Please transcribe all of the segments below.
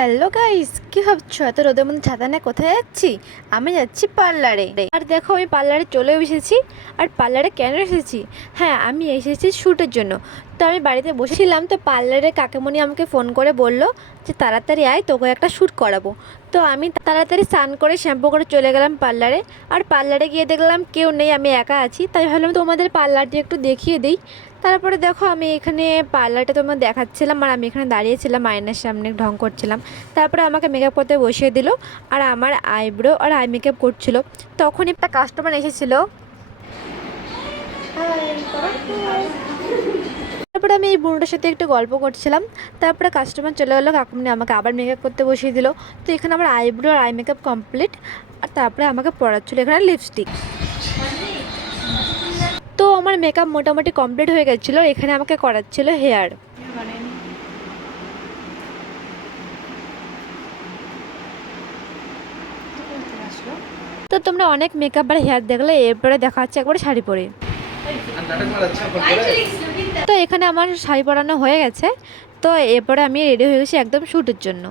Hello guys, কি ভাবছো এত রোদের মধ্যে ছাতা নিয়ে কোথায় যাচ্ছি? আমি যাচ্ছি পার্লারে। আর দেখো আমি পার্লারে চলে এসেছি। আর পার্লারে কেন এসেছি? হ্যাঁ, আমি এসেছি শ্যুটের জন্য। তো আমি বাড়িতে বসেছিলাম, তো পার্লারে কাকিমণি আমাকে ফোন করে বলল যে তাড়াতাড়ি আয়, তোকে একটা শ্যুট করাবো। তো আমি তাড়াতাড়ি স্নান করে শ্যাম্পু করে চলে গেলাম পার্লারে। আর পার্লারে গিয়ে দেখলাম কেউ নেই, আমি একা আছি। তাই ভাবলাম তোমাদের পার্লারটি একটু দেখিয়ে দিই। তারপরে দেখো আমি এখানে পার্লারটা তোমার দেখাচ্ছিলাম, আর আমি এখানে দাঁড়িয়েছিলাম আয়নার সামনে ঢং করছিলাম। তারপরে আমাকে মেকআপ করতে বসিয়ে দিল, আর আমার আইব্রো আর আই মেকআপ করছিল। তখনই একটা কাস্টমার এসেছিল। তারপরে আমি এই বোনটার সাথে একটু গল্প করছিলাম। তারপরে কাস্টমার চলে গেলো, কাকুমনি আমাকে আবার মেকআপ করতে বসিয়ে দিল। তো এখানে আমার আইব্রো আর আই মেকআপ কমপ্লিট। আর তারপরে আমাকে পরাচ্ছিল এখানে লিপস্টিক। তো আমার মেকআপ মোটামুটি কমপ্লিট হয়ে গেছিলো। এখানে আমাকে করাচ্ছিল হেয়ার। তো তোমরা অনেক মেকআপ আর হেয়ার দেখলে, এরপরে দেখা হচ্ছে একবারে শাড়ি পরে। তো এখানে আমার শাড়ি পরানো হয়ে গেছে। তো এরপরে আমি রেডি হয়ে গেছি একদম শ্যুটের জন্য।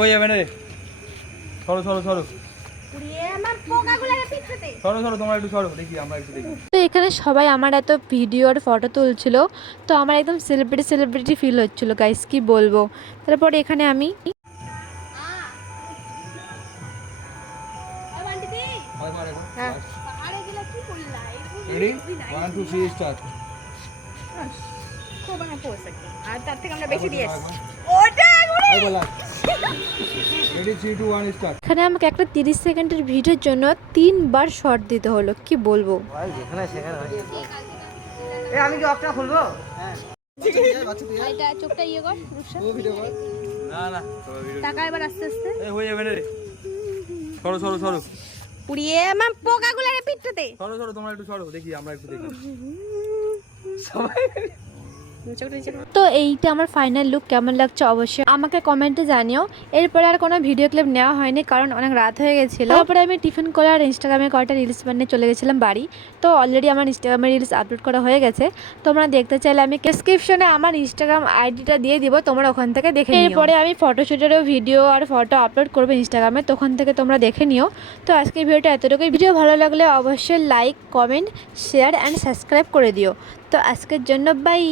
হয়ে যাবে না রে, সরো সরো সরো সরো সরো, তোমার একটু সরো, দেখি আমরা একটু দেখি। তো এখানে সবাই আমার এত ভিডিও আর ফটো তুলছিল। তো আমার একদম সেলিব্রিটি ফিল হচ্ছিল গাইস, কি বলবো। তারপরে এখানে আমি রেডি 1 2 3 স্টার্ট। আর তার থেকে আমরা বেশি দিয়েছি। Ready 3 2 1 start. এখানে আমাকে একটা 30 সেকেন্ডের ভিডিওর জন্য 3বার শর্ট দিতে হলো, কি বলবো। আমি কি অপটা খুলবো? এটা চোখটা ইয়ে কর রুশা না না, টাকা এবার আস্তে আস্তে হয়ে যাবে না রে, সরো সরো সরো পুড়িয়ে আমার পোকাগুলো পিঠটাতে সরো সরো, তোমার একটু সরো, দেখি আমরা একটু দেখি। তো এইটা আমার ফাইনাল লুক, কেমন লাগছে অবশ্যই আমাকে কমেন্টে জানিও। এরপরে আর কোনো ভিডিও ক্লিপ নেওয়া হয়নি, কারণ অনেক রাত হয়ে গেছিলো। তারপরে আমি টিফিন করে আর ইনস্টাগ্রামে কয়টা রিলস বানিয়ে চলে গেছিলাম বাড়ি। তো অলরেডি আমার ইনস্টাগ্রামে রিলস আপলোড করা হয়ে গেছে। তোমরা দেখতে চাইলে আমি ডেসক্রিপশনে আমার ইনস্টাগ্রাম আইডিটা দিয়ে দিব, তোমরা ওখান থেকে দেখে নিও। এরপরে আমি ফটোশ্যুটেরও ভিডিও আর ফটো আপলোড করবো ইনস্টাগ্রামে, তখন থেকে তোমরা দেখে নিও। তো আজকের ভিডিওটা এতটুকুই। ভিডিও ভালো লাগলে অবশ্যই like, comment, share and subscribe করে দিও। তো আজকের জন্য বাই।